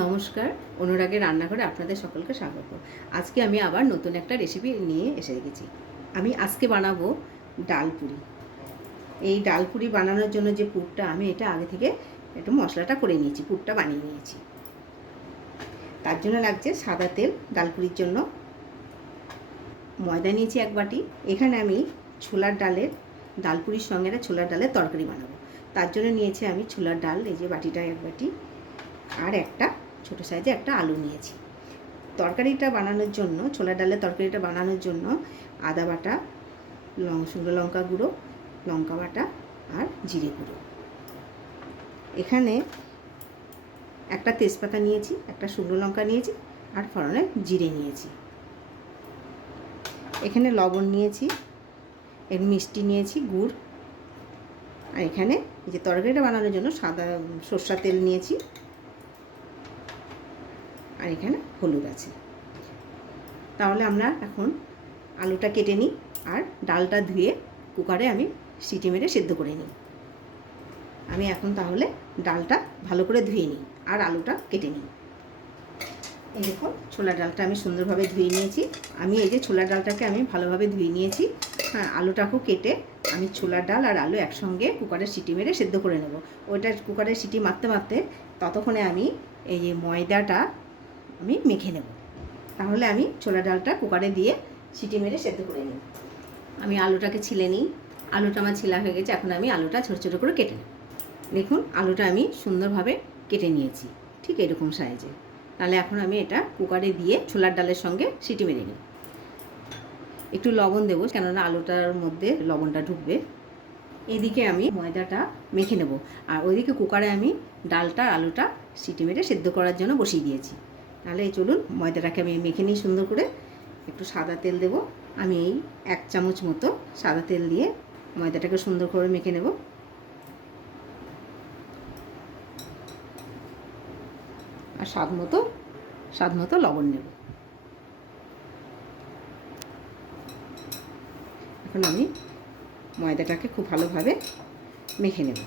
নমস্কার, অনুরাগের রান্নাঘরে আপনাদের সকলকে স্বাগত। আজকে আমি আবার নতুন একটা রেসিপি নিয়ে এসে গেছি। আমি আজকে বানাবো ডালপুরি। এই ডালপুরি বানানোর জন্য যে পুরটা, আমি এটা আগে থেকে একটু মশলাটা করে নিয়েছি, পুরটা বানিয়ে নিয়েছি। তার জন্য লাগছে সাদা তেল, ডালপুরির জন্য ময়দা নিয়েছি 1 বাটি। এখানে আমি ছোলার ডালের, ডালপুরির সঙ্গে একটা ছোলার ডালের তরকারি বানাবো। তার জন্য নিয়েছি আমি ছোলার ডাল, এই যে বাটিটা 1 বাটি, আর একটা ছোটো সাইজে একটা আলু নিয়েছি। তরকারিটা বানানোর জন্য, ছোলার ডালের তরকারিটা বানানোর জন্য আদা বাটা, শুকনো লঙ্কা গুঁড়ো, লঙ্কা বাটা আর জিরে গুঁড়ো। এখানে একটা তেজপাতা নিয়েছি, একটা শুকনো লঙ্কা নিয়েছি আর ফোড়নে জিরে নিয়েছি। এখানে লবণ নিয়েছি, এর মিষ্টি নিয়েছি, গুড়। আর এখানে এই যে তরকারিটা বানানোর জন্য সাদা সরষের তেল নিয়েছি, আর এখানে হলুদ আছে। তাহলে আমরা এখন আলুটা কেটে নিই আর ডালটা ধুয়ে কুকারে আমি সিটি মেরে সেদ্ধ করে নিই। আমি এখন তাহলে ডালটা ভালো করে ধুয়ে নিই আর আলুটা কেটে নিই। এই দেখুন, ছোলার ডালটা আমি সুন্দরভাবে ধুয়ে নিয়েছি। আমি এই যে ছোলার ডালটাকে আমি ভালোভাবে ধুয়ে নিয়েছি। হ্যাঁ, আলুটাকেও কেটে আমি ছোলার ডাল আর আলু একসঙ্গে কুকারে সিটি মেরে সেদ্ধ করে নেব। ওইটা কুকারে সিটি মারতে মারতে ততক্ষণে আমি এই যে ময়দাটা আমি মেখে নেব। তাহলে আমি ছোলার ডালটা কুকারে দিয়ে সিটি মেরে সেদ্ধ করে নিই। আমি আলুটাকে ছিলে নিই। আলুটা আমার ছিলা হয়ে গেছে। এখন আমি আলুটা ছোটো ছোটো করে কেটে নেব। দেখুন, আলুটা আমি সুন্দরভাবে কেটে নিয়েছি, ঠিক এরকম সাইজে। তাহলে এখন আমি এটা কুকারে দিয়ে ছোলার ডালের সঙ্গে সিটি মেরে নিই। একটু লবণ দেবো, কেননা আলুটার মধ্যে লবণটা ঢুকবে। এদিকে আমি ময়দাটা মেখে নেব, আর ওইদিকে কুকারে আমি ডালটা আলুটা সিটি মেরে সেদ্ধ করার জন্য বসিয়ে দিয়েছি। তাহলে এই চলুন, ময়দাটাকে আমি মেখে নিই সুন্দর করে। একটু সাদা তেল দেব। আমি এই 1 চামচ মতো সাদা তেল দিয়ে ময়দাটাকে সুন্দর করে মেখে নেব। আর স্বাদ মতো লবণ নেব। এখন আমি ময়দাটাকে খুব ভালোভাবে মেখে নেব।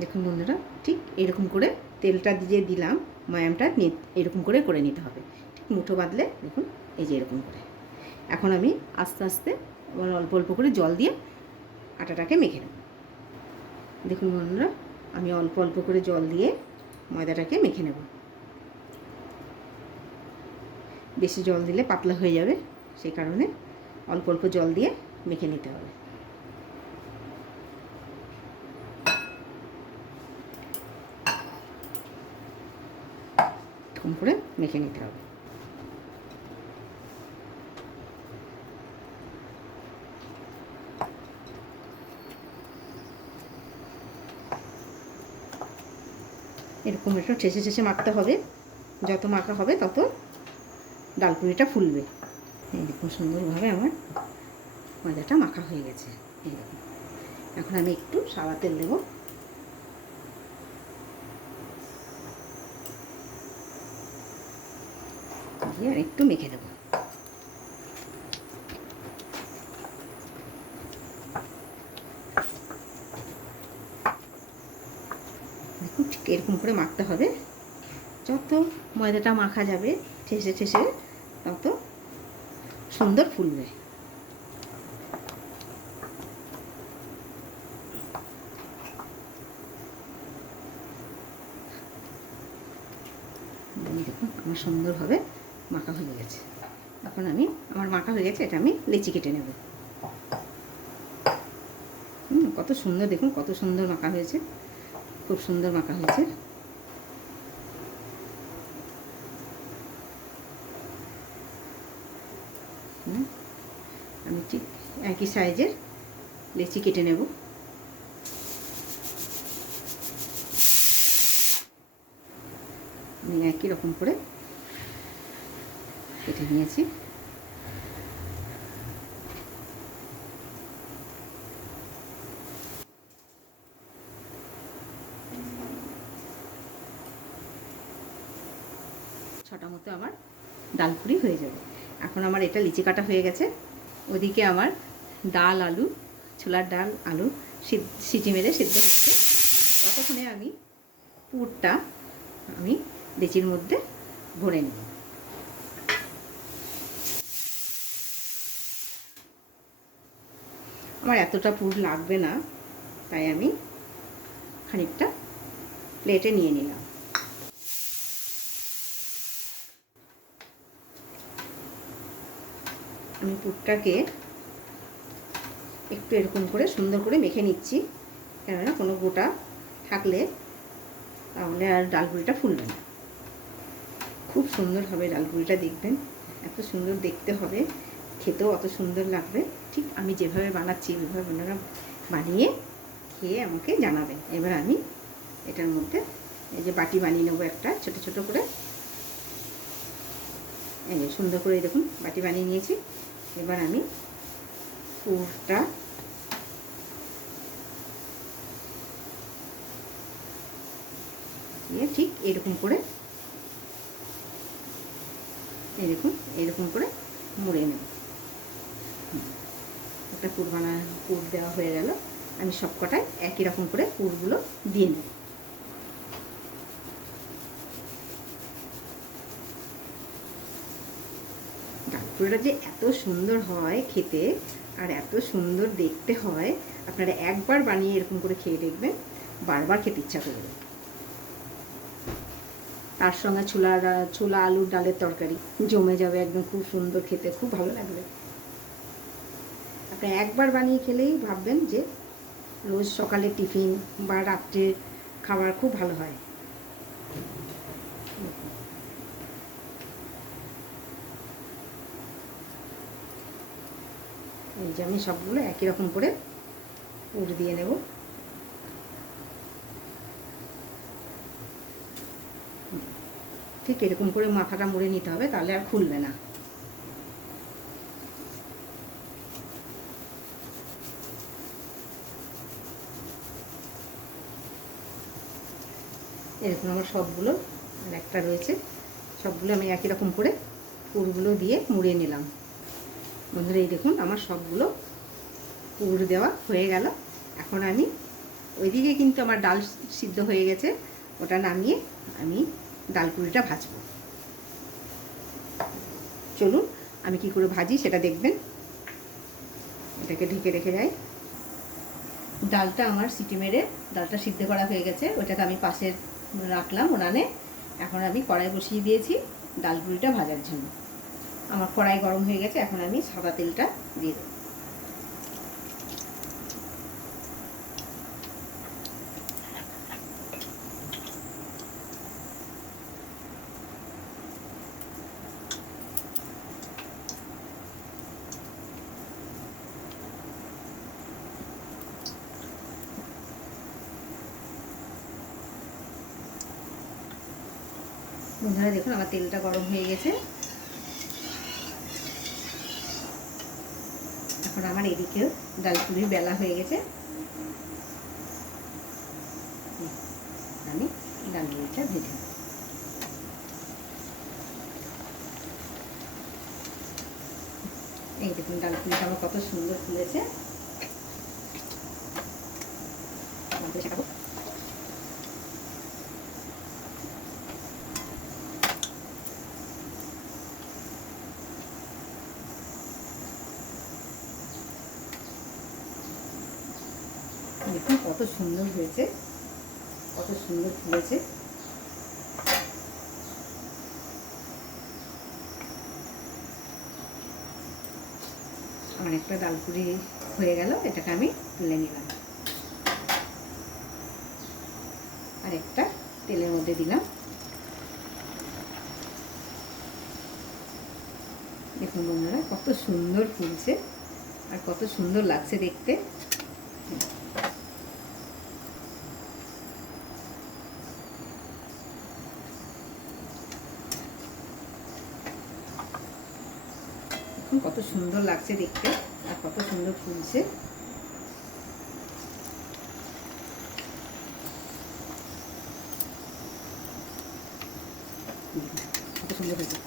দেখুন বন্ধুরা, ঠিক এরকম করে তেলটা দিয়ে দিলাম, ময়ামটা এরকম করে নিতে হবে। ঠিক মুঠো বাঁধলে দেখুন, এই যে এরকম করে। এখন আমি আস্তে আস্তে অল্প অল্প করে জল দিয়ে আটাটাকে মেখে নেব। দেখুন বন্ধুরা, আমি অল্প অল্প করে জল দিয়ে ময়দাটাকে মেখে নেব। বেশি জল দিলে পাতলা হয়ে যাবে, সেই কারণে অল্প অল্প জল দিয়ে মেখে নিতে হবে। এরকম করে মেখে নিতে হবে। এরকম একটু ঠেসে ঠেসে মাখতে হবে। যত মাখা হবে তত ডালপুরিটা ফুলবে। এই দেখুন, সুন্দরভাবে আমার ময়দাটা মাখা হয়ে গেছে। এই দেখুন, এখন আমি একটু সাদা তেল দেবো, দিয়ে আর একটু মেখে দেবো। দেখুন, ঠিক এরকম করে মাখতে হবে। যত ময়দাটা মাখা যাবে ঠেসে ঠেসে, তত সুন্দর ফুলবে। দেখুন, আমার সুন্দরভাবে মাখা হয়ে গেছে। এখন আমার মাখা হয়ে গেছে, এটা আমি লেচি কেটে নেব। কত সুন্দর, দেখুন কত সুন্দর মাখা হয়েছে, খুব সুন্দর মাখা হয়েছে। আমি ঠিক একই সাইজের লেচি কেটে নেব। আমি একই রকম করে কেটে নিয়েছি। ছটা মতো আমার ডালপুরি হয়ে যাবে। এখন আমার এটা লিচি কাটা হয়ে গেছে। ওদিকে আমার ডাল আলু, ছোলার ডাল আলু সিটি মেরে সিদ্ধ হচ্ছে। ততক্ষণে আমি পুরটা আমি লেচির মধ্যে ভরে নিই। আমার এতটা পুর লাগবে না, তাই আমি খানিকটা প্লেটে নিয়ে নিলাম। আমি পুরটাকে একটু এরকম করে সুন্দর করে মেখে নিচ্ছি, কেননা কোনো গোটা থাকলে তাহলে আর ডালপুরিটা ফুলবে না। খুব সুন্দর হবে ডালপুরিটা, দেখবেন এত সুন্দর দেখতে হবে, খেতেও অত সুন্দর লাগবে। ঠিক আমি যেভাবে বানাচ্ছি ওইভাবে আপনারা বানিয়ে খেয়ে আমাকে জানাবেন। এবার আমি এটার মধ্যে এই যে বাটি বানিয়ে নেবো একটা ছোট ছোট করে। এই যে সুন্দর করে দেখুন বাটি বানিয়ে নিয়েছি। এবার আমি পুরটা দিয়ে ঠিক এরকম করে এরকম করে মুড়ে নেব। একটা পুর দেওয়া হয়ে গেল। আমি সব কটায় একই রকম করে পুরগুলো দিয়ে নেব। ডালপুরিটা যে এত সুন্দর হয় খেতে আর এত সুন্দর দেখতে হয়, আপনারা একবার বানিয়ে এরকম করে খেয়ে দেখবেন, বারবার খেতে ইচ্ছা করবে। তার সঙ্গে ছোলা আলুর ডালের তরকারি জমে যাবে একদম, খুব সুন্দর খেতে, খুব ভালো লাগবে। আপনি একবার বানিয়ে খেলেই ভাববেন যে রোজ সকালে টিফিন বা রাত্রে খাবার খুব ভালো হয়। এই যে আমি সবগুলো একই রকম করে পুর দিয়ে নেব। ঠিক এরকম করে মাথাটা মুড়ে নিতে হবে, তাহলে আর খুলবে না। এরকম আমার সবগুলো, আর একটা রয়েছে, সবগুলো আমি একই রকম করে পুরগুলো দিয়ে মুড়ে নিলাম। বন্ধুরা এই দেখুন আমার সবগুলো পুর দেওয়া হয়ে গেল। এখন আমি ওইদিকে কিন্তু আমার ডাল সিদ্ধ হয়ে গেছে, ওটা নামিয়ে আমি ডালপুরিটা ভাজবো। চলুন আমি কি করে ভাজি সেটা দেখবেন। এটাকে ঢেকে রেখে যাই। ডালটা আমার সিটি মেরে ডালটা সিদ্ধ করা হয়ে গেছে, ওটাকে আমি পাশে রাখলাম উনানে। এখন আমি কড়াই বসিয়ে দিয়েছি ডালপুরিটা ভাজার জন্য। আমার কড়াই গরম হয়ে গেছে, এখন আমি সাদা তেলটা দিয়ে দেব। বন্ধুরা দেখুন আমার তেলটা গরম হয়ে গেছে। এখন আমার এদিকেও ডালপুরির বেলা হয়ে গেছে, আমি ডালপুরিটা ভেজে নেব। এই দেখুন ডালপুরিটা আমার কত সুন্দর ফুলেছে। দেখুন কত সুন্দর হয়েছে, কত সুন্দর ফুলেছে। আমার একটা ডালপুরি হয়ে গেল, এটাকে আমি তুলে নিলাম। আর একটা তেলের মধ্যে দিলাম। দেখুন বন্ধুরা কত সুন্দর ফুলছে আর কত সুন্দর লাগছে দেখতে। দেখুন কত সুন্দর লাগছে দেখতে আর কত সুন্দর ফুলছে। কত সুন্দর হয়েছে।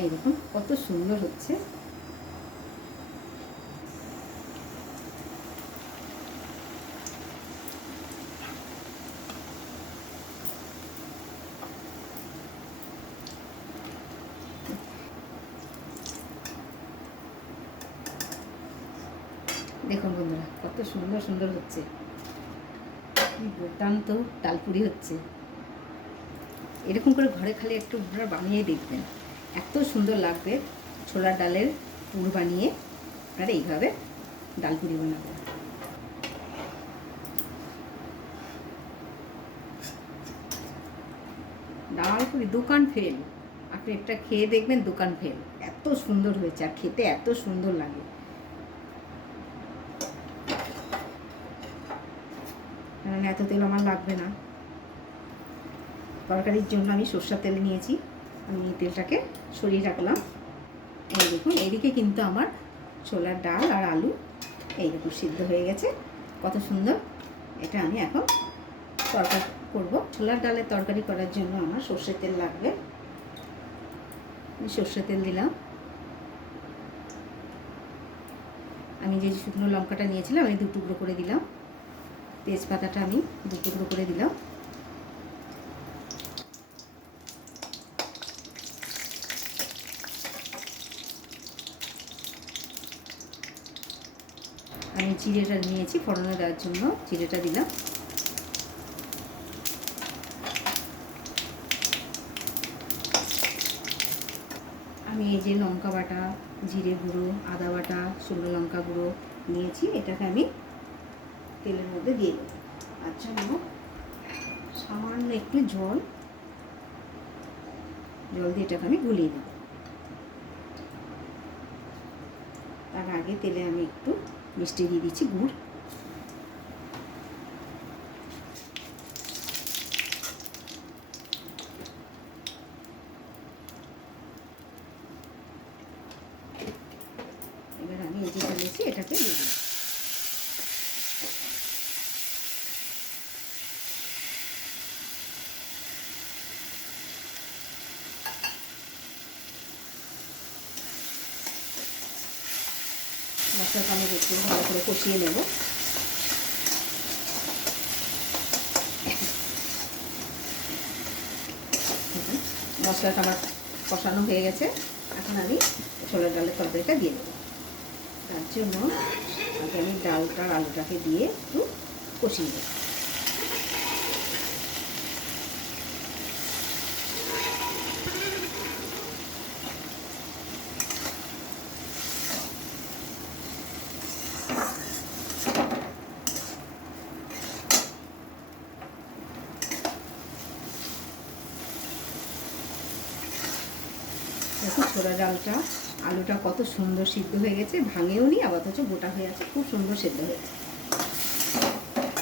এই দেখুন কত সুন্দর হচ্ছে। দেখুন বন্ধুরা কত সুন্দর সুন্দর হচ্ছে, দুর্দান্ত ডালপুরি হচ্ছে। এরকম করে ঘরে খালি একটু আপনারা বানিয়ে দেখবেন, এত সুন্দর লাগবে। ছোলার ডালের পুর বানিয়ে আপনারা এইভাবে ডালপুরি বানাবেন। ডালপুরি দোকান ফেল, আপনি একটা খেয়ে দেখবেন, দোকান ফেল। এত সুন্দর হয়েছে আর খেতে এত সুন্দর লাগে। কারণ এত তেল আমার লাগবে না। তরকারির জন্য আমি সরষের তেল নিয়েছি, আমি তেলটাকে সরিয়ে রাখলাম। এই দেখুন এদিকে কিন্তু আমার ছোলার ডাল আর আলু এই দেখুন সিদ্ধ হয়ে গেছে, কত সুন্দর। এটা আমি এখন তরকারি করব। ছোলার ডালের তরকারি করার জন্য আমার সরষের তেল লাগবে। সরষের তেল দিলাম। আমি যে শুকনো লঙ্কাটা নিয়েছিলাম আমি 2 টুকরো করে দিলাম। তেজপাতাটা আমি 2 টুকরো করে দিলাম। আমি জিরেটা নিয়েছি ফোড়নে দেওয়ার জন্য, জিরেটা দিলাম। আমি এই যে লঙ্কা বাটা, জিরে গুঁড়ো, আদা বাটা, শুকনো লঙ্কা গুঁড়ো নিয়েছি, এটাকে আমি তেলের মধ্যে দিয়ে দেবো। তার জন্য সামান্য একটু জল দিয়ে এটাকে আমি গুলিয়ে দেবো। তার আগে তেলে আমি একটু মিষ্টি দিয়ে দিচ্ছি, গুড়। এবার আমি এই যে ফেলেছি এটাকে দিয়ে দিলাম। মশলাটা আমি একটু ভালো করে কষিয়ে নেব। মশলাটা আমার কষানো হয়ে গেছে, এখন আমি ছোলার ডালের তরকারিটা দিয়ে দেবো। তার জন্য আগে আমি ডালটা আলুটাকে দিয়ে একটু কষিয়ে নেব। দেখুন ছোলা ডালটা আলুটা কত সুন্দর সিদ্ধ হয়ে গেছে, ভাঙেও নি, আবার হচ্ছে গোটা হয়ে আছে, খুব সুন্দর সিদ্ধ হয়ে গেছে।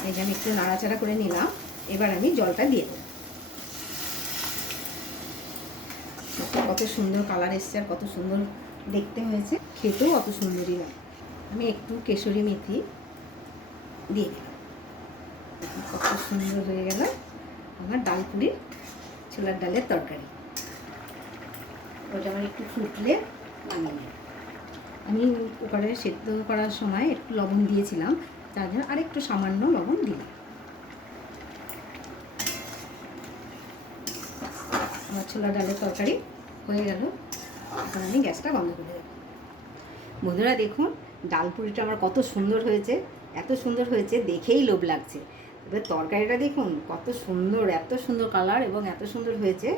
এই যে আমি একটু নাড়াচাড়া করে নিলাম। এবার আমি জলটা দিয়ে দেবো। কত সুন্দর কালার এসছে আর কত সুন্দর দেখতে হয়েছে, খেতেও অত সুন্দরই লাগে। আমি একটু কেশরি মেথি দিয়ে দিলাম। কত সুন্দর হয়ে গেল আমার ডালপুরির ছোলার ডালের তরকারি। ওটা আমার একটু ফুটলে নামিয়ে নেব। আমি কুকারে সেদ্ধ করার সময় একটু লবণ দিয়েছিলাম, তার জন্য আরেকটু সামান্য লবণ দিলাম। আমার ছোলা ডালের তরকারি হয়ে গেল। এখন আমি গ্যাসটা বন্ধ করে দেব। বন্ধুরা দেখুন ডালপুরিটা আমার কত সুন্দর হয়েছে, এত সুন্দর হয়েছে দেখেই লোভ লাগছে। এবার তরকারিটা দেখুন কত সুন্দর, এত সুন্দর কালার এবং এত সুন্দর হয়েছে,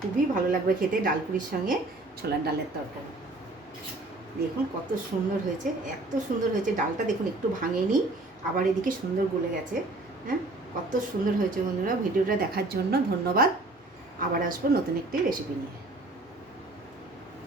খুবই ভালো লাগবে খেতে ডালপুরির সঙ্গে ছোলার ডালের তরকারি। দেখুন কত সুন্দর হয়েছে, এত সুন্দর হয়েছে। ডালটা দেখুন একটু ভাঙেনি, আবার এদিকে সুন্দর গলে গেছে। হ্যাঁ, কত সুন্দর হয়েছে বন্ধুরা। ভিডিওটা দেখার জন্য ধন্যবাদ। আবার আসবো নতুন একটি রেসিপি নিয়ে।